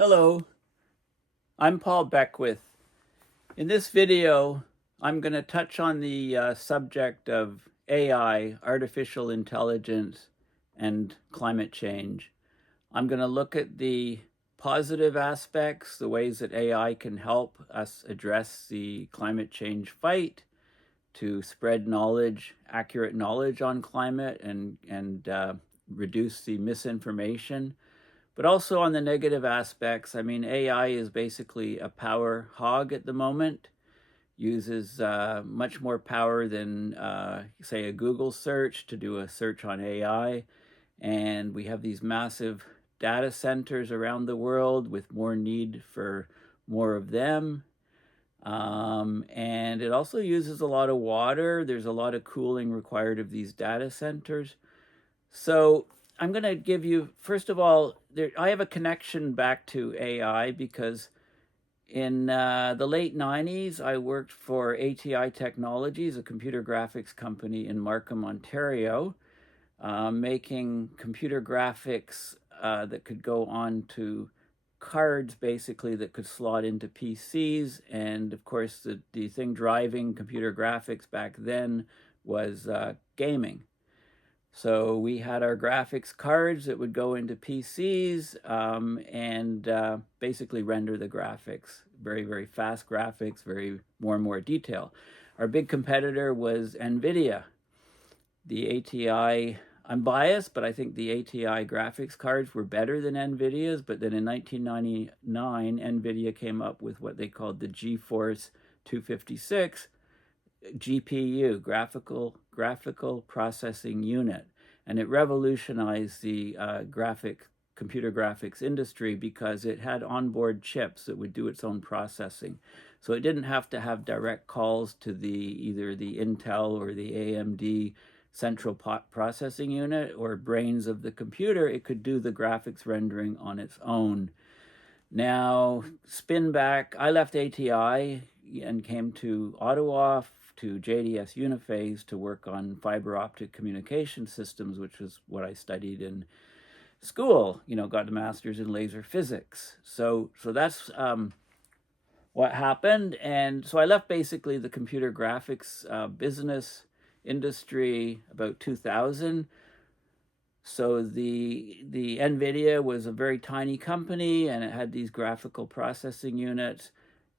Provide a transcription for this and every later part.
Hello, I'm Paul Beckwith. In this video, I'm going to touch on the subject of AI, artificial intelligence, and climate change. I'm going to look at the positive aspects, the ways that AI can help us address the climate change fight, to spread knowledge, accurate knowledge on climate, and reduce the misinformation. But also on the negative aspects, I mean, AI is basically a power hog at the moment, uses much more power than, say, a Google search to do a search on AI. And we have these massive data centers around the world with more need for more of them. And it also uses a lot of water. There's a lot of cooling required of these data centers. So I'm going to give you, first of all, I have a connection back to AI because in the late 90s, I worked for ATI Technologies, a computer graphics company in Markham, Ontario, making computer graphics that could go on to cards, basically, that could slot into PCs. And of course, the thing driving computer graphics back then was gaming. So we had our graphics cards that would go into PCs and basically render the graphics. Very, very fast graphics, more and more detail. Our big competitor was NVIDIA. The ATI, I'm biased, but I think the ATI graphics cards were better than NVIDIA's. But then in 1999, NVIDIA came up with what they called the GeForce 256, GPU, graphical processing unit, and it revolutionized the computer graphics industry because it had onboard chips that would do its own processing. So it didn't have to have direct calls to either the Intel or the AMD central processing unit or brains of the computer. It could do the graphics rendering on its own. Now, spin back, I left ATI and came to Ottawa, to JDS Uniphase, to work on fiber optic communication systems, which is what I studied in school, got a master's in laser physics. So that's what happened. And so I left basically the computer graphics business industry about 2000. So the NVIDIA was a very tiny company, and it had these graphical processing units.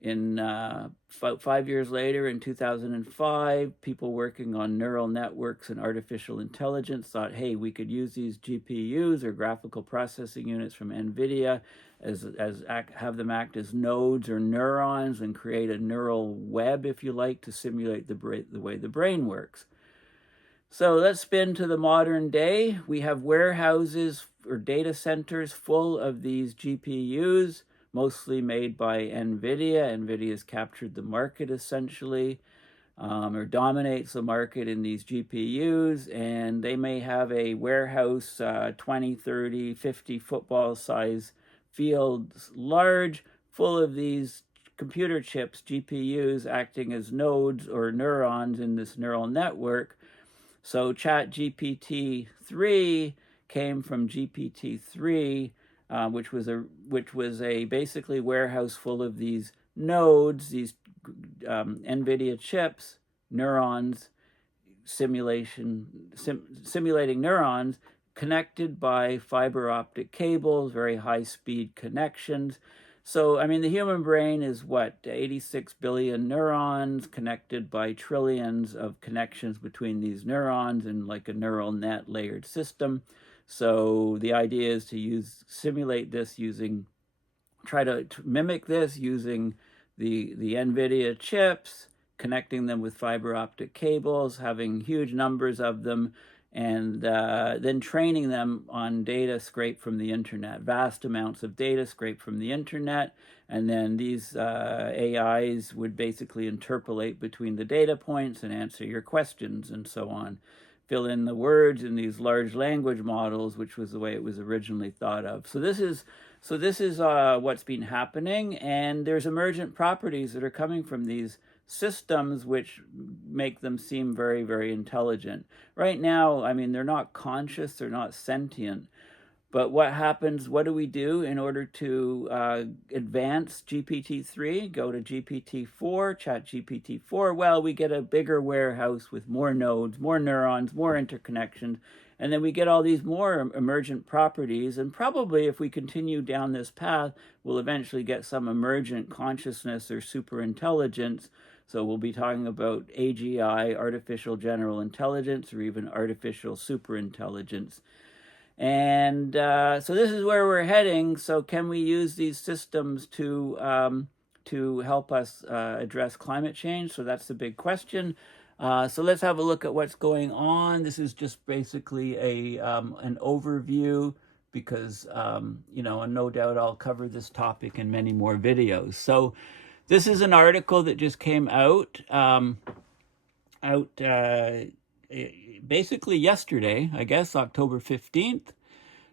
In 5 years later, in 2005, people working on neural networks and artificial intelligence thought, hey, we could use these GPUs or graphical processing units from NVIDIA have them act as nodes or neurons and create a neural web, if you like, to simulate the way the brain works. So let's spin to the modern day. We have warehouses or data centers full of these GPUs, mostly made by NVIDIA. NVIDIA's captured the market essentially, or dominates the market in these GPUs, and they may have a warehouse 20, 30, 50 football size fields large, full of these computer chips, GPUs, acting as nodes or neurons in this neural network. So ChatGPT 3 came from GPT-3, which was a basically warehouse full of these nodes, these NVIDIA chips, neurons, simulating neurons connected by fiber optic cables, very high speed connections. So, I mean, the human brain is what, 86 billion neurons connected by trillions of connections between these neurons in like a neural net layered system. So the idea is to simulate this try to mimic this using the NVIDIA chips, connecting them with fiber optic cables, having huge numbers of them, and then training them on data scraped from the internet, vast amounts of data scraped from the internet. And then these AIs would basically interpolate between the data points and answer your questions and so on. Fill in the words in these large language models, which was the way it was originally thought of. So this is what's been happening, and there's emergent properties that are coming from these systems which make them seem very, very intelligent. Right now, I mean, they're not conscious, they're not sentient, But what happens, what do we do in order to advance GPT-3? Go to GPT-4, chat GPT-4. Well, we get a bigger warehouse with more nodes, more neurons, more interconnections, and then we get all these more emergent properties. And probably if we continue down this path, we'll eventually get some emergent consciousness or superintelligence. So we'll be talking about AGI, artificial general intelligence, or even artificial superintelligence. And so this is where we're heading. So can we use these systems to help us address climate change? So that's the big question. So let's have a look at what's going on. This is just basically an overview because, you know, and no doubt I'll cover this topic in many more videos. So this is an article that just came out basically yesterday, I guess, October 15th,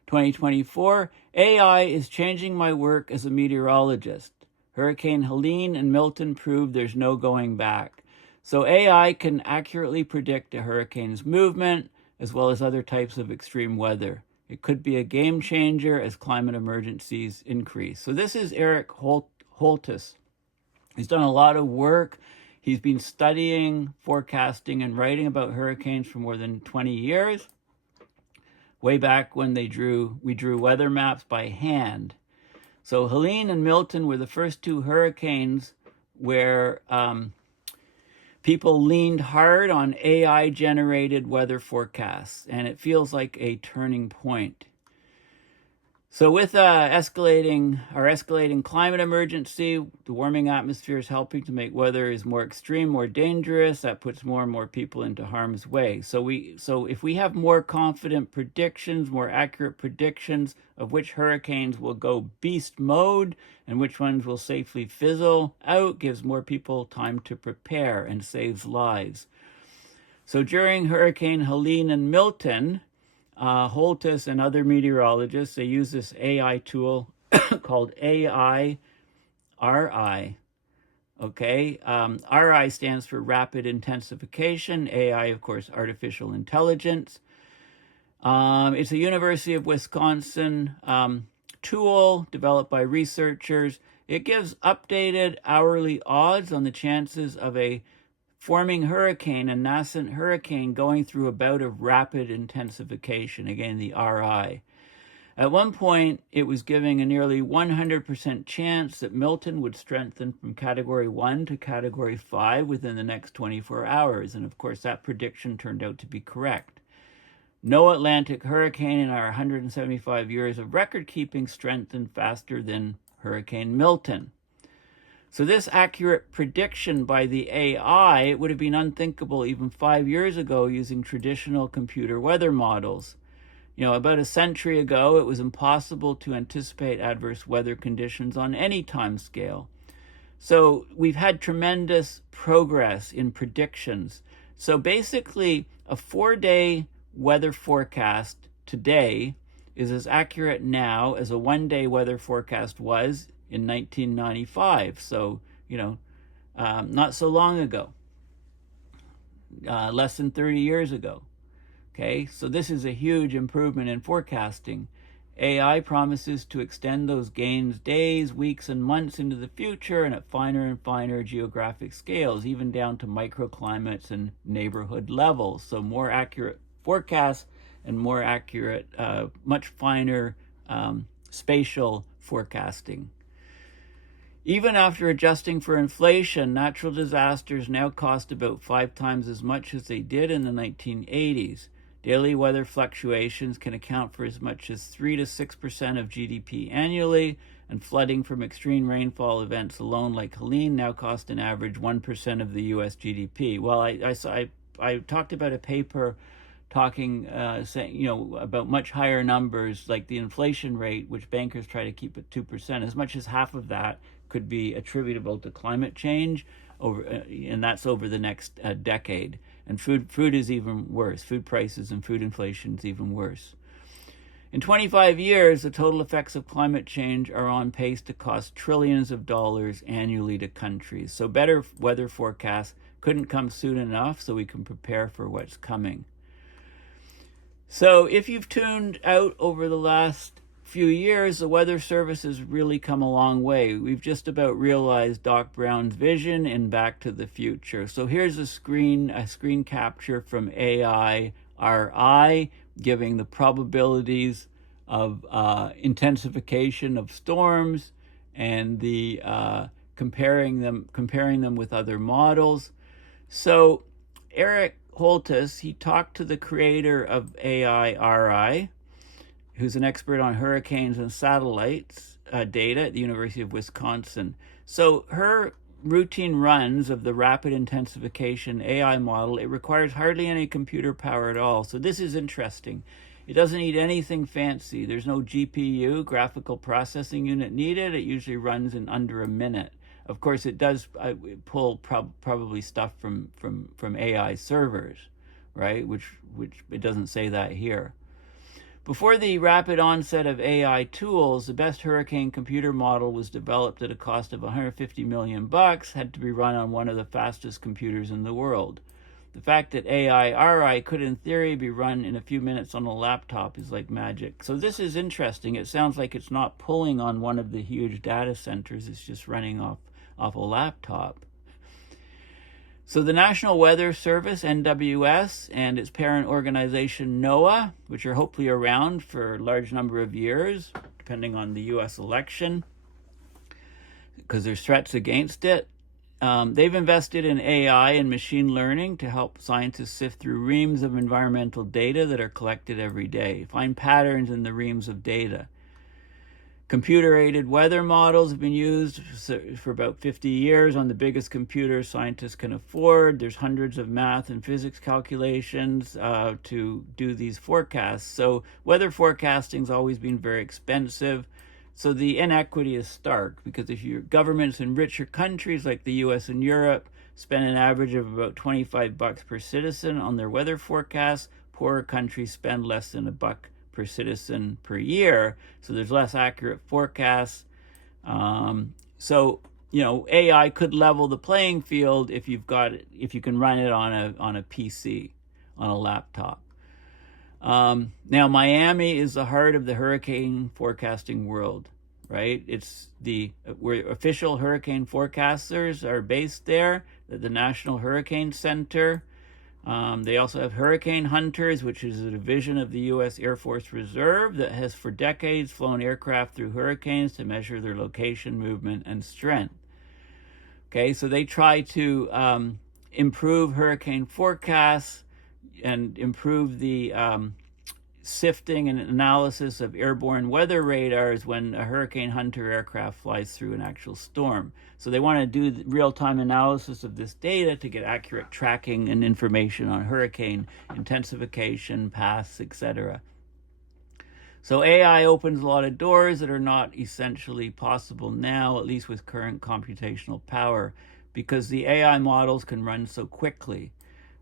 2024. AI is changing my work as a meteorologist. Hurricane Helene and Milton prove there's no going back. So AI can accurately predict a hurricane's movement as well as other types of extreme weather. It could be a game changer as climate emergencies increase. So this is Eric Holtis. He's done a lot of work. He's been studying, forecasting, and writing about hurricanes for more than 20 years, way back when we drew weather maps by hand. So Helene and Milton were the first two hurricanes where people leaned hard on AI-generated weather forecasts, and it feels like a turning point. So with our escalating climate emergency, the warming atmosphere is helping to make weather is more extreme, more dangerous. That puts more and more people into harm's way. So if we have more confident predictions, more accurate predictions of which hurricanes will go beast mode and which ones will safely fizzle out, gives more people time to prepare and saves lives. So during Hurricane Helene and Milton, Holtis and other meteorologists, they use this AI tool called AI RI. Okay, RI stands for rapid intensification. AI, of course, artificial intelligence. It's a University of Wisconsin tool developed by researchers. It gives updated hourly odds on the chances of a forming hurricane, a nascent hurricane going through a bout of rapid intensification, again, the RI. At one point, it was giving a nearly 100% chance that Milton would strengthen from Category 1 to Category 5 within the next 24 hours. And of course, that prediction turned out to be correct. No Atlantic hurricane in our 175 years of record-keeping strengthened faster than Hurricane Milton. So this accurate prediction by the AI would have been unthinkable even 5 years ago using traditional computer weather models. You know, about a century ago, it was impossible to anticipate adverse weather conditions on any time scale. So we've had tremendous progress in predictions. So basically, a 4-day weather forecast today is as accurate now as a 1-day weather forecast was in 1995, so, you know, not so long ago, less than 30 years ago. Okay, so this is a huge improvement in forecasting. AI promises to extend those gains days, weeks, and months into the future and at finer and finer geographic scales, even down to microclimates and neighborhood levels. So more accurate forecasts and more accurate, much finer spatial forecasting. Even after adjusting for inflation, natural disasters now cost about 5 times as much as they did in the 1980s. Daily weather fluctuations can account for as much as 3 to 6% of GDP annually, and flooding from extreme rainfall events alone like Helene now cost an average 1% of the US GDP. Well, I talked about a paper talking, saying, you know, about much higher numbers like the inflation rate, which bankers try to keep at 2%. As much as half of that could be attributable to climate change, and that's over the next decade. And food is even worse. Food prices and food inflation is even worse. In 25 years, the total effects of climate change are on pace to cost trillions of dollars annually to countries. So better weather forecasts couldn't come soon enough so we can prepare for what's coming. So if you've tuned out over the last few years, the Weather Service has really come a long way. We've just about realized Doc Brown's vision in Back to the Future. So here's a screen capture from AI RI, giving the probabilities of intensification of storms and the comparing them with other models. So Eric Holtis, he talked to the creator of AI RI, who's an expert on hurricanes and satellites data at the University of Wisconsin. So her routine runs of the rapid intensification AI model, it requires hardly any computer power at all. So this is interesting. It doesn't need anything fancy. There's no GPU, graphical processing unit needed. It usually runs in under a minute. Of course, it does pull probably stuff from AI servers, right? Which it doesn't say that here. Before the rapid onset of AI tools, the best hurricane computer model was developed at a cost of $150 million, had to be run on one of the fastest computers in the world. The fact that AI RI could, in theory, be run in a few minutes on a laptop is like magic. So this is interesting. It sounds like it's not pulling on one of the huge data centers. It's just running off a laptop. So the National Weather Service, NWS, and its parent organization, NOAA, which are hopefully around for a large number of years, depending on the U.S. election, because there's threats against it, they've invested in AI and machine learning to help scientists sift through reams of environmental data that are collected every day, find patterns in the reams of data. Computer-aided weather models have been used for about 50 years on the biggest computers scientists can afford. There's hundreds of math and physics calculations to do these forecasts. So weather forecasting's always been very expensive. So the inequity is stark, because if your governments in richer countries like the US and Europe spend an average of about $25 per citizen on their weather forecasts, poorer countries spend less than $1 per citizen per year, so there's less accurate forecasts. So AI could level the playing field if you can run it on a PC, on a laptop. Now Miami is the heart of the hurricane forecasting world, right? It's where official hurricane forecasters are based there, at the National Hurricane Center. They also have hurricane hunters, which is a division of the U.S. Air Force Reserve that has for decades flown aircraft through hurricanes to measure their location, movement, and strength. Okay, so they try to improve hurricane forecasts and improve the sifting and analysis of airborne weather radars when a hurricane hunter aircraft flies through an actual storm. So they want to do real-time analysis of this data to get accurate tracking and information on hurricane intensification, paths, etc. So AI opens a lot of doors that are not essentially possible now, at least with current computational power, because the AI models can run so quickly.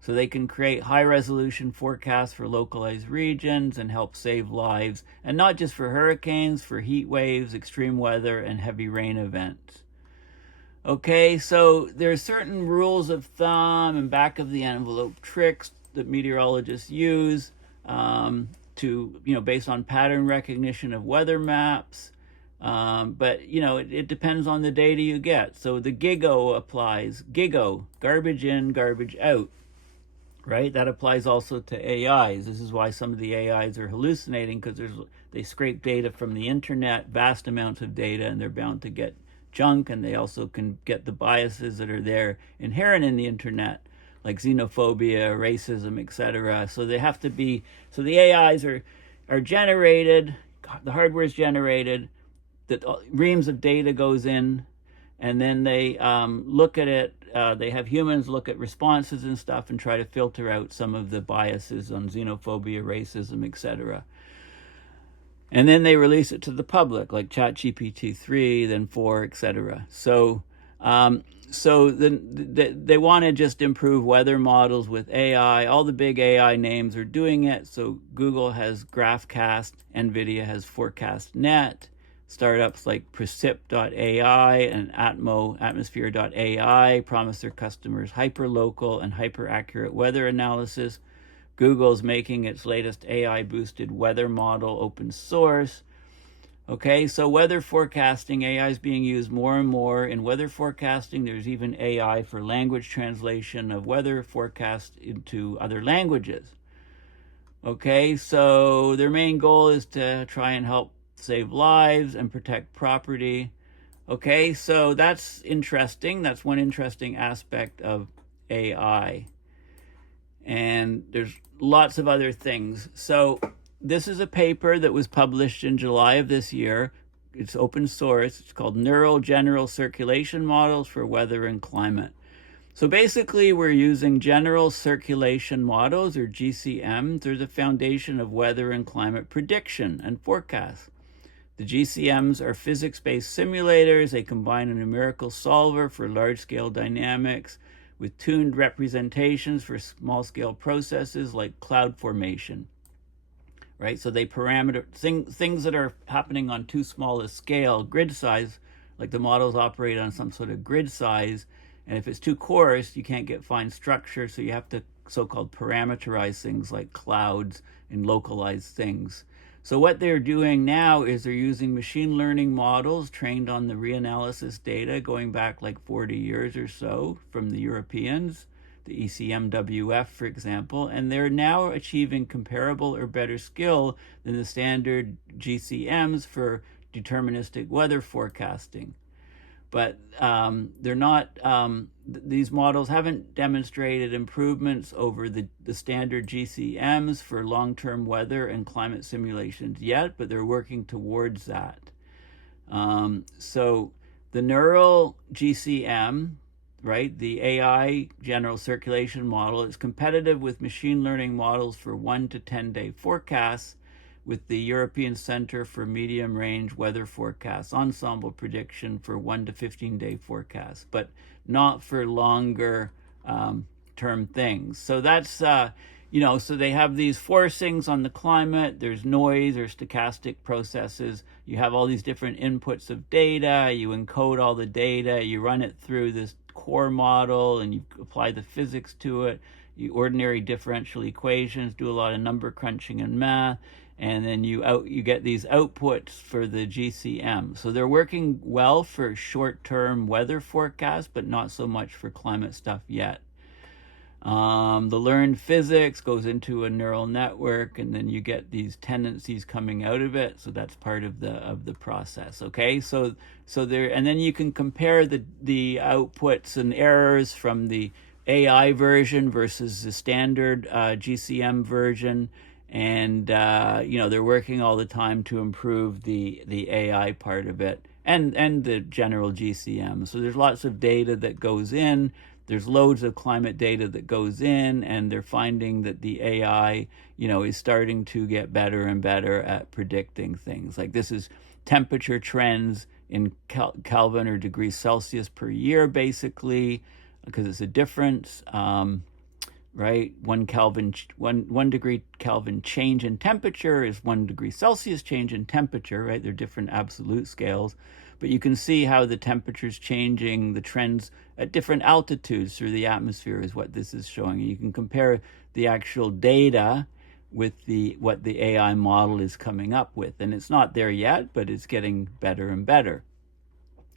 So they can create high-resolution forecasts for localized regions and help save lives, and not just for hurricanes, for heat waves, extreme weather, and heavy rain events. Okay, so there's certain rules of thumb and back-of-the-envelope tricks that meteorologists use based on pattern recognition of weather maps. But it depends on the data you get. So the GIGO applies. GIGO, garbage in, garbage out. Right? That applies also to AIs. This is why some of the AIs are hallucinating, because they scrape data from the internet, vast amounts of data, and they're bound to get junk, and they also can get the biases that are there inherent in the internet, like xenophobia, racism, etc. So they have to be, so the AIs are generated, the hardware is generated, that reams of data goes in, and then they look at it. They have humans look at responses and stuff and try to filter out some of the biases on xenophobia, racism, etc. And then they release it to the public, like ChatGPT 3, then 4, etc. So they want to just improve weather models with AI. All the big AI names are doing it. So Google has GraphCast, NVIDIA has ForecastNet. Startups like Precip.ai and Atmosphere.ai promise their customers hyper-local and hyper-accurate weather analysis. Google's making its latest AI-boosted weather model open source. Okay, so weather forecasting, AI is being used more and more in weather forecasting. There's even AI for language translation of weather forecast into other languages. Okay, so their main goal is to try and help save lives and protect property. Okay, so that's interesting. That's one interesting aspect of AI. And there's lots of other things. So this is a paper that was published in July of this year. It's open source. It's called Neural General Circulation Models for Weather and Climate. So basically, we're using general circulation models, or GCMs. They're the foundation of weather and climate prediction and forecast. The GCMs are physics-based simulators. They combine a numerical solver for large-scale dynamics with tuned representations for small-scale processes like cloud formation. Right? So they parameter things that are happening on too small a scale, grid size, like the models operate on some sort of grid size. And if it's too coarse, you can't get fine structure, so you have to so-called parameterize things like clouds and localize things. So what they're doing now is they're using machine learning models trained on the reanalysis data going back like 40 years or so from the Europeans, the ECMWF, for example, and they're now achieving comparable or better skill than the standard GCMs for deterministic weather forecasting. But they're not, these models haven't demonstrated improvements over the standard GCMs for long-term weather and climate simulations yet, but they're working towards that. So the neural GCM, right, the AI general circulation model, is competitive with machine learning models for 1 to 10-day forecasts with the European Center for Medium Range Weather Forecasts ensemble prediction for 1 to 15-day forecasts, but not for longer term things. So that's, so they have these forcings on the climate, there's noise or stochastic processes, you have all these different inputs of data, you encode all the data, you run it through this core model and you apply the physics to it, you ordinary differential equations, do a lot of number crunching and math, and then you get these outputs for the GCM. So they're working well for short-term weather forecasts, but not so much for climate stuff yet. The learned physics goes into a neural network, and then you get these tendencies coming out of it. So that's part of the process. Okay, so there, and then you can compare the outputs and errors from the AI version versus the standard GCM version. And they're working all the time to improve the AI part of it and the general GCM. So there's lots of data that goes in. There's loads of climate data that goes in, and they're finding that the AI, is starting to get better and better at predicting things. Like this is temperature trends in Kelvin or degrees Celsius per year, basically, because it's a difference. Right? 1 degree Kelvin change in temperature is 1 degree Celsius change in temperature, right? They're different absolute scales, but you can see how the temperature's changing, the trends at different altitudes through the atmosphere is what this is showing. You can compare the actual data with what the AI model is coming up with, and it's not there yet, but it's getting better and better.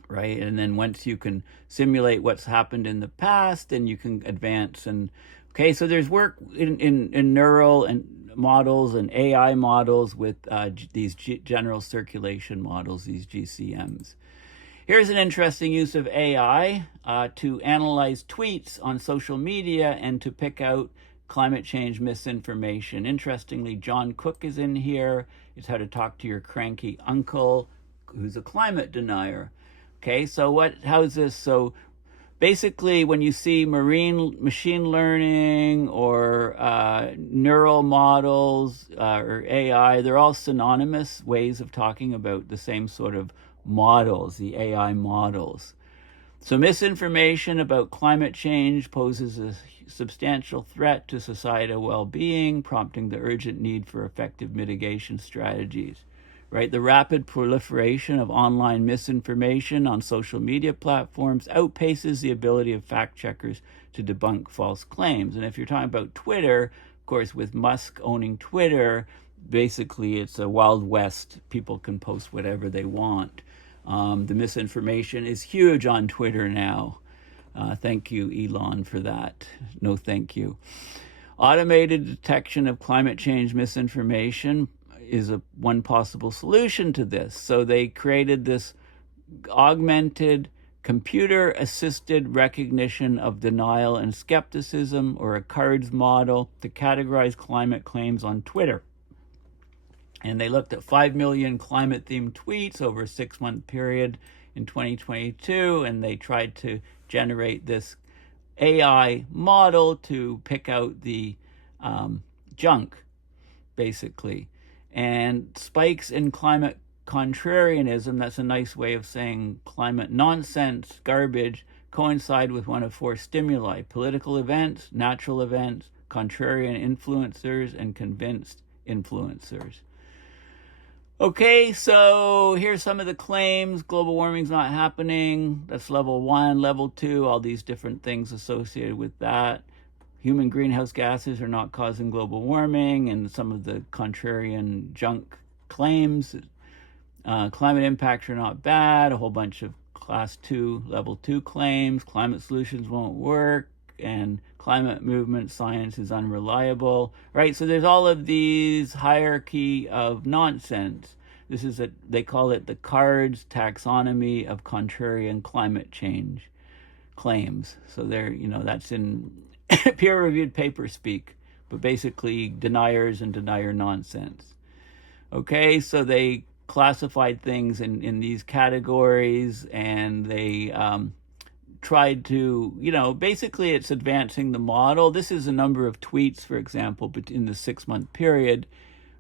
Right? And then once you can simulate what's happened in the past, then you can advance. And okay, so there's work in neural and models and AI models with these general circulation models, these GCMs. Here's an interesting use of AI to analyze tweets on social media and to pick out climate change misinformation. Interestingly, John Cook is in here. It's how to talk to your cranky uncle who's a climate denier. Okay, so how is this? So basically, when you see machine learning or neural models or AI, they're all synonymous ways of talking about the same sort of models, the AI models. So misinformation about climate change poses a substantial threat to societal well-being, prompting the urgent need for effective mitigation strategies. Right? The rapid proliferation of online misinformation on social media platforms outpaces the ability of fact checkers to debunk false claims. And if you're talking about Twitter, course, with Musk owning Twitter, basically it's a Wild West. People can post whatever they want. The misinformation is huge on Twitter now. Thank you, Elon, for that. No, thank you. Automated detection of climate change misinformation is one possible solution to this. So they created this augmented computer-assisted recognition of denial and skepticism, or a CARDS model, to categorize climate claims on Twitter. And they looked at 5 million climate-themed tweets over a 6-month period in 2022, and they tried to generate this AI model to pick out the junk, basically. And spikes in climate contrarianism, that's a nice way of saying climate nonsense, garbage, coincide with one of 4 stimuli: political events, natural events, contrarian influencers, and convinced influencers. Okay, so here's some of the claims. Global warming's not happening. That's level 1. Level 2, all these different things associated with that. Human greenhouse gases are not causing global warming, and some of the contrarian junk claims. Climate impacts are not bad. A whole bunch of class 2, level 2 claims. Climate solutions won't work, and climate movement science is unreliable, right? So there's all of these hierarchy of nonsense. This is they call it the CARDS taxonomy of contrarian climate change claims. So that's in peer-reviewed paper speak, but basically deniers and denier nonsense. Okay, so they classified things in these categories, and they tried to, basically it's advancing the model. This is a number of tweets, for example, but in the 6-month period,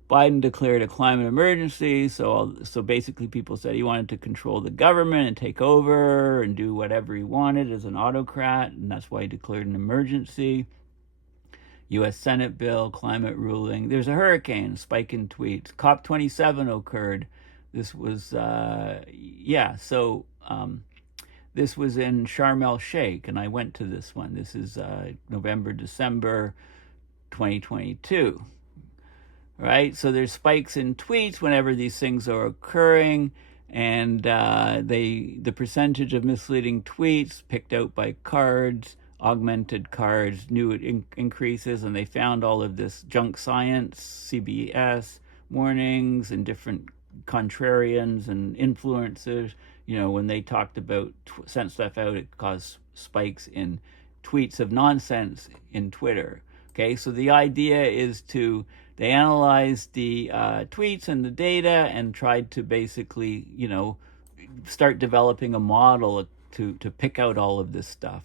Biden declared a climate emergency. So basically people said he wanted to control the government and take over and do whatever he wanted as an autocrat, and that's why he declared an emergency. U.S. Senate bill, climate ruling. There's a hurricane, spike in tweets. COP27 occurred. This was, this was in Sharm el-Sheikh, and I went to this one. This is November, December 2022, right? So there's spikes in tweets whenever these things are occurring, and the percentage of misleading tweets picked out by CARDS, augmented CARDS, knew it increases, and they found all of this junk science, CBS, mornings, and different contrarians and influencers. When they talked about sent stuff out, it caused spikes in tweets of nonsense in Twitter. Okay, so the idea is they analyzed the tweets and the data and tried to basically, start developing a model to pick out all of this stuff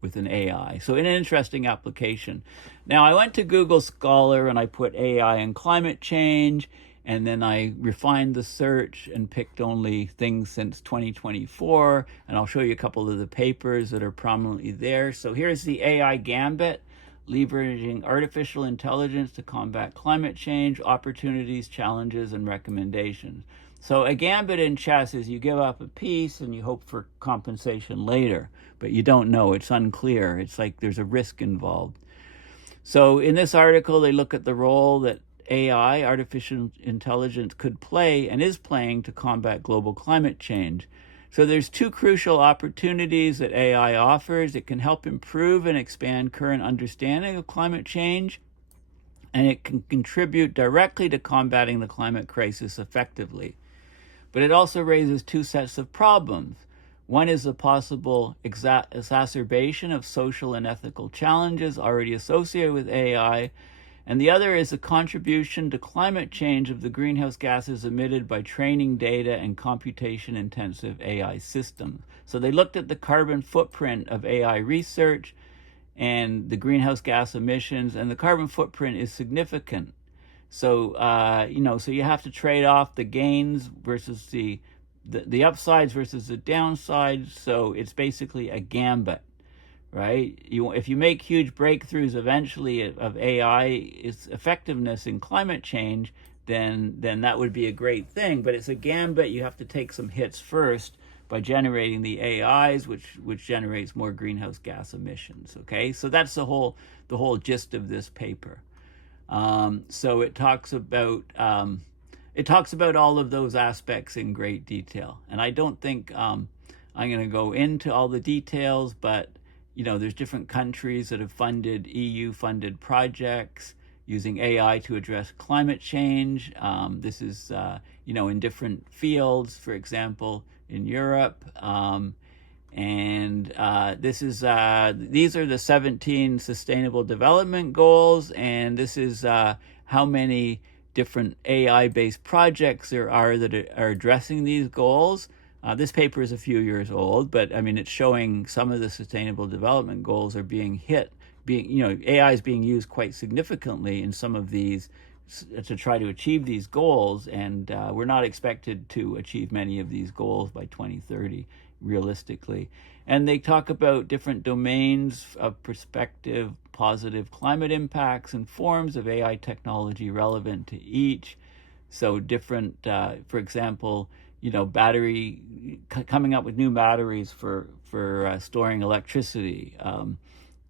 with an AI. So an interesting application. Now, I went to Google Scholar and I put AI and climate change, and then I refined the search and picked only things since 2024. And I'll show you a couple of the papers that are prominently there. So here's the AI Gambit, leveraging artificial intelligence to combat climate change, opportunities, challenges, and recommendations. So a gambit in chess is you give up a piece and you hope for compensation later, but you don't know. It's unclear. It's like there's a risk involved. So in this article, they look at the role that AI, artificial intelligence, could play and is playing to combat global climate change. So there's 2 crucial opportunities that AI offers. It can help improve and expand current understanding of climate change, and it can contribute directly to combating the climate crisis effectively. But it also raises 2 sets of problems. One is the possible exacerbation of social and ethical challenges already associated with AI, and the other is the contribution to climate change of the greenhouse gases emitted by training data and computation-intensive AI systems. So they looked at the carbon footprint of AI research and the greenhouse gas emissions, and the carbon footprint is significant. So, so you have to trade off the gains versus the upsides versus the downsides. So it's basically a gambit, right? If you make huge breakthroughs eventually of AI, its effectiveness in climate change, then that would be a great thing. But it's a gambit. You have to take some hits first by generating the AIs, which generates more greenhouse gas emissions. Okay, so that's the whole gist of this paper. So it talks about all of those aspects in great detail. And I don't think I'm going to go into all the details, but there's different countries that have funded EU-funded projects using AI to address climate change. This is in different fields, for example, in Europe. And these are the 17 Sustainable Development Goals, and this is how many different AI-based projects there are that are addressing these goals. This paper is a few years old, but I mean it's showing some of the Sustainable Development Goals are being hit. AI is being used quite significantly in some of these to try to achieve these goals, and we're not expected to achieve many of these goals by 2030 realistically. And they talk about different domains of prospective positive climate impacts and forms of AI technology relevant to each. So different, for example, coming up with new batteries for storing electricity,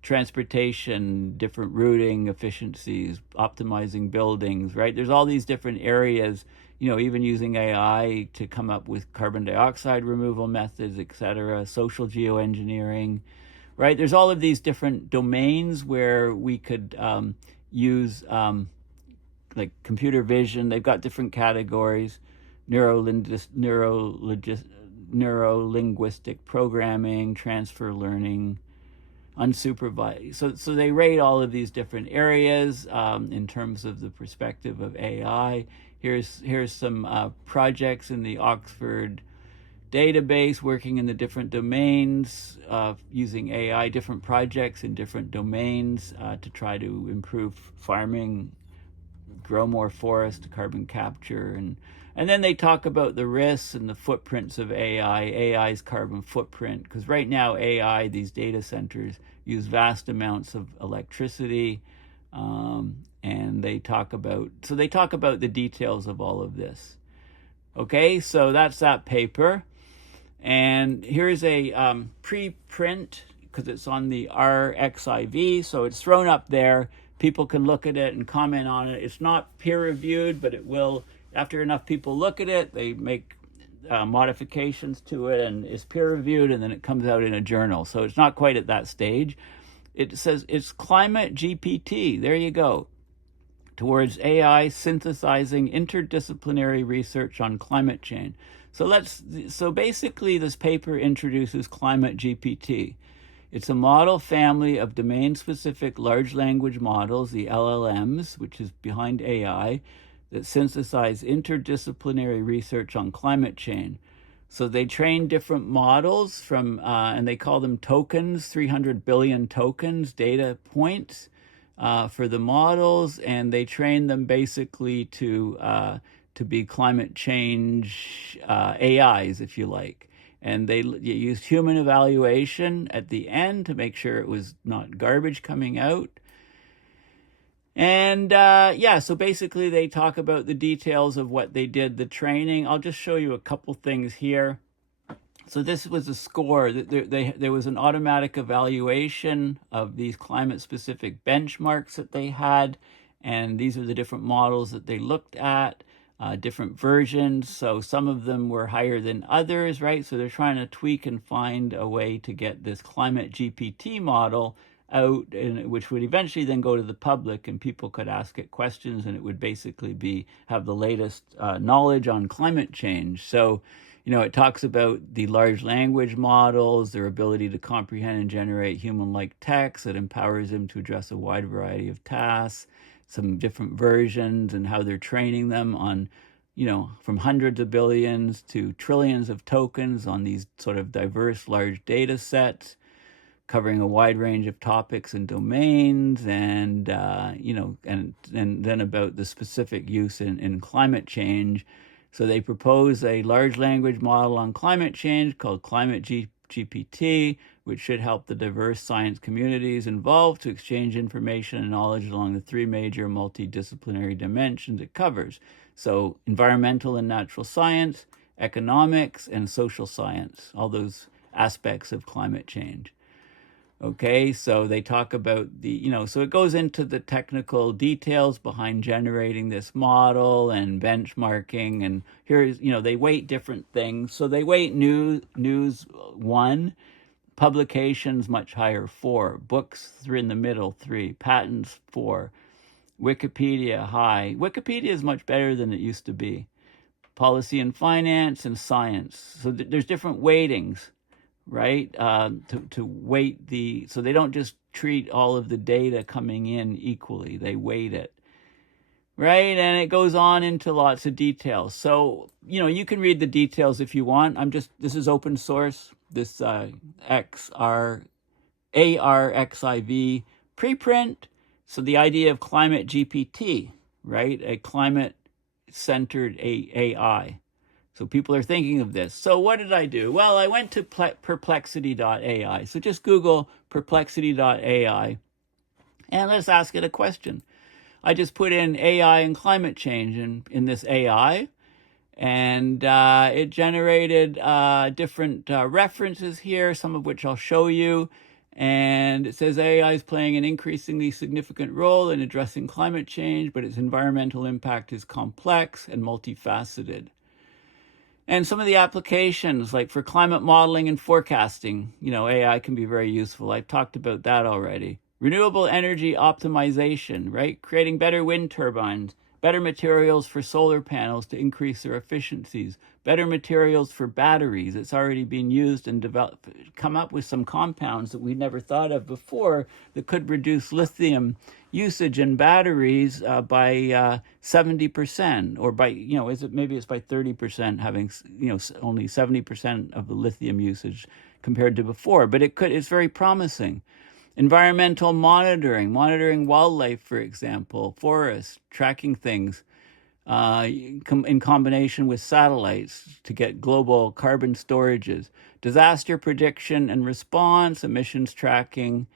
transportation, different routing efficiencies, optimizing buildings, right? There's all these different areas, even using AI to come up with carbon dioxide removal methods, et cetera, social geoengineering, right? There's all of these different domains where we could use like computer vision. They've got different categories, neurolinguistic programming, transfer learning, unsupervised. So they rate all of these different areas in terms of the perspective of AI. Here's some projects in the Oxford database working in the different domains using AI, different projects in different domains to try to improve farming, grow more forest, carbon capture, and then they talk about the risks and the footprints of AI's carbon footprint, because right now these data centers use vast amounts of electricity, and they talk about the details of all of this. Okay, so that's that paper. And here's a preprint, because it's on the RXIV, so it's thrown up there. People can look at it and comment on it. It's not peer-reviewed, but it will, after enough people look at it, they make modifications to it, and it's peer-reviewed, and then it comes out in a journal. So it's not quite at that stage. It says it's ClimateGPT. There you go. Towards AI synthesizing interdisciplinary research on climate change. So basically this paper introduces ClimateGPT. It's a model family of domain-specific large language models, the LLMs, which is behind AI, that synthesize interdisciplinary research on climate change. So they train different models from, and they call them tokens, 300 billion tokens, data points for the models, and they train them basically to be climate change AIs, if you like. And they used human evaluation at the end to make sure it was not garbage coming out. And so basically they talk about the details of what they did, the training. I'll just show you a couple things here. So this was a score. There was an automatic evaluation of these climate-specific benchmarks that they had, and these are the different models that they looked at. Different versions, so some of them were higher than others, right? So they're trying to tweak and find a way to get this ClimateGPT model out, which would eventually then go to the public, and people could ask it questions, and it would basically have the latest knowledge on climate change. So, it talks about the large language models, their ability to comprehend and generate human-like text that empowers them to address a wide variety of tasks, some different versions, and how they're training them on, from hundreds of billions to trillions of tokens on these sort of diverse large data sets, covering a wide range of topics and domains, and then about the specific use in climate change. So they propose a large language model on climate change called ClimateGPT, which should help the diverse science communities involved to exchange information and knowledge along the three major multidisciplinary dimensions it covers. So environmental and natural science, economics, and social science, all those aspects of climate change. Okay, so they talk about so it goes into the technical details behind generating this model and benchmarking. And here's, they weight different things. So they weight news 1, publications much higher 4, books 3 in the middle 3, patents 4, Wikipedia high. Wikipedia is much better than it used to be. Policy and finance and science. So there's different weightings, right? To weight so they don't just treat all of the data coming in equally. They weight it, right? And it goes on into lots of details. So, you can read the details if you want. This is open source, this ARXIV preprint. So the idea of ClimateGPT, right? A climate-centered AI. So people are thinking of this. So what did I do? Well, I went to Perplexity.ai. So just Google Perplexity.ai and let's ask it a question. I just put in AI and climate change in this AI, and it generated different references here, some of which I'll show you. And it says AI is playing an increasingly significant role in addressing climate change, but its environmental impact is complex and multifaceted. And some of the applications, like for climate modeling and forecasting, AI can be very useful. I talked about that already. Renewable energy optimization, right? Creating better wind turbines, better materials for solar panels to increase their efficiencies, better materials for batteries. It's already been used and developed, come up with some compounds that we never thought of before that could reduce lithium usage in batteries by 70%, or by, maybe it's by 30%, having, only 70% of the lithium usage compared to before. But it's very promising. Environmental monitoring wildlife, for example, forests, tracking things in combination with satellites to get global carbon storages, disaster prediction and response, emissions tracking.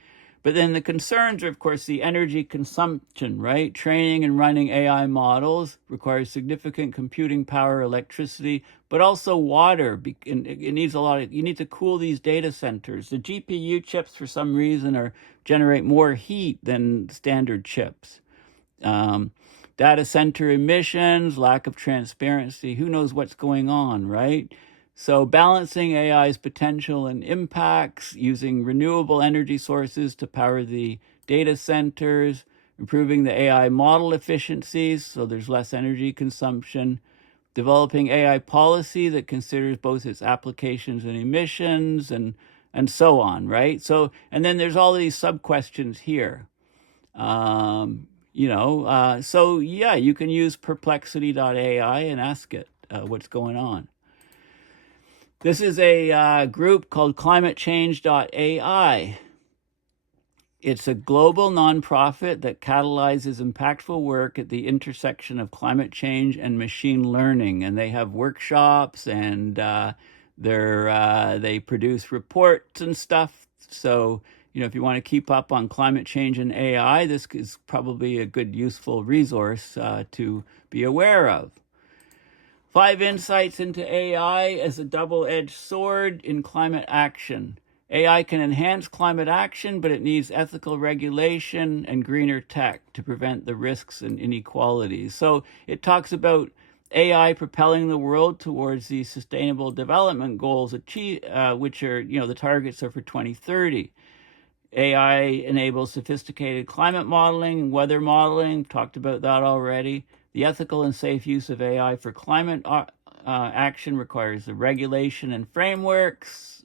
But then the concerns are, of course, the energy consumption, right? Training and running AI models requires significant computing power, electricity, but also water. It needs you need to cool these data centers. The GPU chips, for some reason, generate more heat than standard chips. Data center emissions, lack of transparency, who knows what's going on, right? So balancing AI's potential and impacts, using renewable energy sources to power the data centers, improving the AI model efficiencies so there's less energy consumption, developing AI policy that considers both its applications and emissions, and so on, right? So, and then there's all these sub-questions here. So yeah, you can use Perplexity.ai and ask it what's going on. This is a group called ClimateChange.ai. It's a global nonprofit that catalyzes impactful work at the intersection of climate change and machine learning. And they have workshops, and they produce reports and stuff. So, if you want to keep up on climate change and AI, this is probably a good, useful resource to be aware of. 5 insights into AI as a double-edged sword in climate action. AI can enhance climate action, but it needs ethical regulation and greener tech to prevent the risks and inequalities. So it talks about AI propelling the world towards the Sustainable Development Goals, which are, the targets are for 2030. AI enables sophisticated climate modeling and weather modeling. Talked about that already. The ethical and safe use of AI for climate action requires the regulation and frameworks.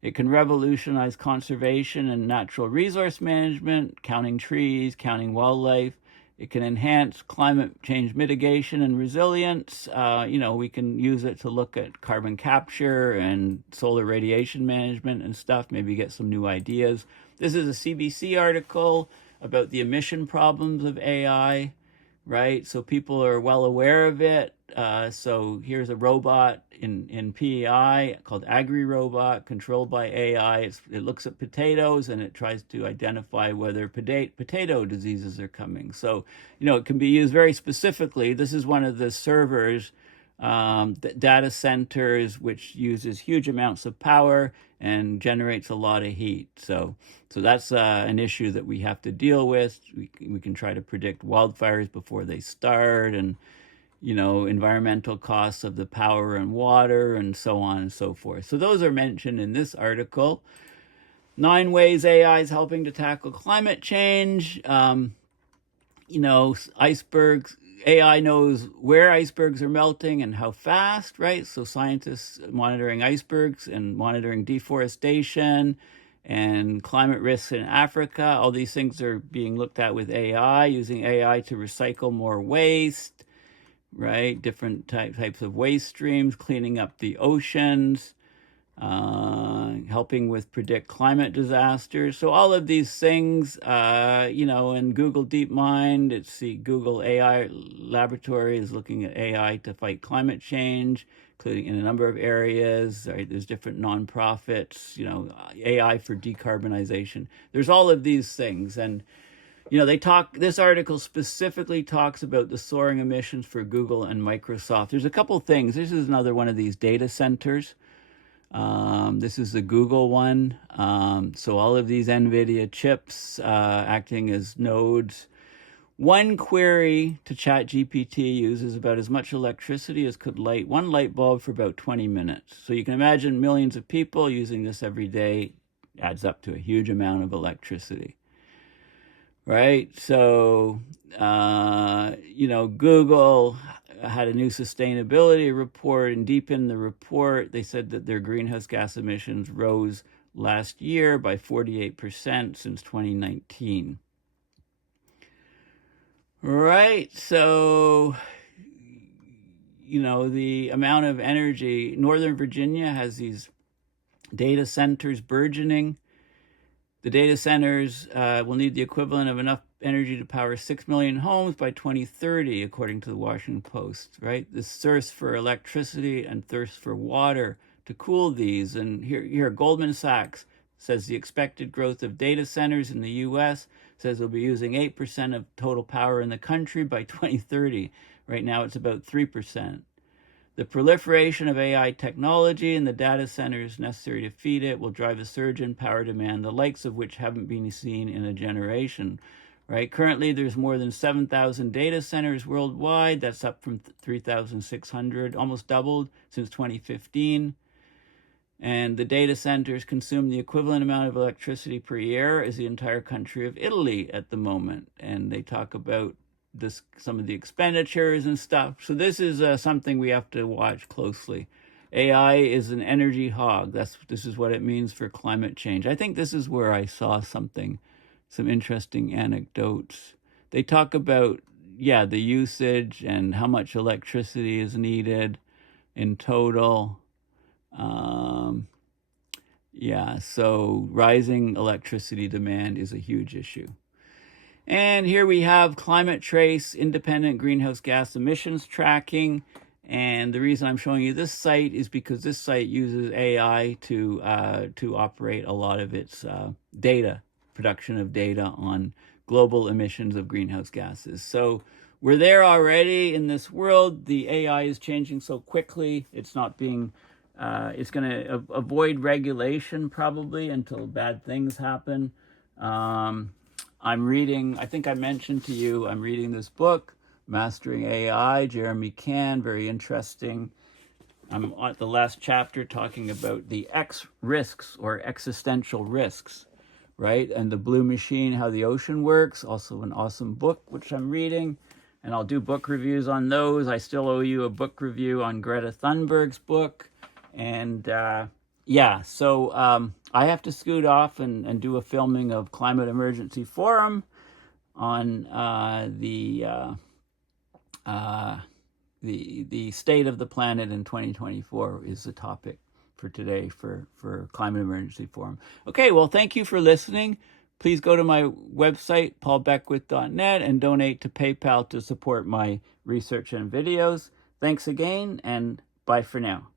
It can revolutionize conservation and natural resource management, counting trees, counting wildlife. It can enhance climate change mitigation and resilience. We can use it to look at carbon capture and solar radiation management and stuff, maybe get some new ideas. This is a CBC article about the emission problems of AI, right? So people are well aware of it. So here's a robot in PEI called AgriRobot, controlled by AI. It looks at potatoes and it tries to identify whether potato diseases are coming. So, it can be used very specifically. This is one of the servers data centers, which uses huge amounts of power and generates a lot of heat. So that's an issue that we have to deal with. We can try to predict wildfires before they start, and environmental costs of the power and water, and so on and so forth. So those are mentioned in this article. 9 ways AI is helping to tackle climate change. Icebergs. AI knows where icebergs are melting and how fast, right? So scientists monitoring icebergs and monitoring deforestation and climate risks in Africa. All these things are being looked at with AI, using AI to recycle more waste, right? Different types of waste streams, cleaning up the oceans, helping with predict climate disasters. So all of these things, in Google DeepMind, it's the Google AI laboratory is looking at AI to fight climate change, including in a number of areas. Right? There's different nonprofits, AI for decarbonization. There's all of these things. And this article specifically talks about the soaring emissions for Google and Microsoft. There's a couple things. This is another one of these data centers. This is the Google one. So all of these NVIDIA chips acting as nodes. One query to ChatGPT uses about as much electricity as could light one light bulb for about 20 minutes. So you can imagine millions of people using this every day. Adds up to a huge amount of electricity. Right? So, Google had a new sustainability report, and deep in the report, they said that their greenhouse gas emissions rose last year by 48% since 2019. Right? So, the amount of energy, Northern Virginia has these data centers burgeoning. The data centers will need the equivalent of enough energy to power 6 million homes by 2030, according to the Washington Post, right? This thirst for electricity and thirst for water to cool these. And here Goldman Sachs says the expected growth of data centers in the U.S. says they'll be using 8% of total power in the country by 2030. Right now, it's about 3%. The proliferation of AI technology and the data centers necessary to feed it will drive a surge in power demand, the likes of which haven't been seen in a generation. Right? Currently, there's more than 7,000 data centers worldwide. That's up from 3,600, almost doubled since 2015. And the data centers consume the equivalent amount of electricity per year as the entire country of Italy at the moment. And they talk about some of the expenditures and stuff. So this is something we have to watch closely. AI is an energy hog. This is what it means for climate change. I think this is where I saw some interesting anecdotes. They talk about, the usage and how much electricity is needed in total. So rising electricity demand is a huge issue. And here we have Climate Trace independent greenhouse gas emissions tracking. And the reason I'm showing you this site is because this site uses AI to operate a lot of its production of data on global emissions of greenhouse gases. So we're there already in this world. The AI is changing so quickly. It's not being, it's going to avoid regulation probably until bad things happen. I'm reading, I think I mentioned to you, I'm reading this book, Mastering AI, Jeremy Can, very interesting. I'm at the last chapter talking about the X risks or existential risks, right? And the blue machine, how the ocean works, also an awesome book, which I'm reading. And I'll do book reviews on those. I still owe you a book review on Greta Thunberg's book. And so I have to scoot off and do a filming of Climate Emergency Forum on the state of the planet in 2024 is the topic for today for Climate Emergency Forum. Okay, well, thank you for listening. Please go to my website, paulbeckwith.net, and donate to PayPal to support my research and videos. Thanks again, and bye for now.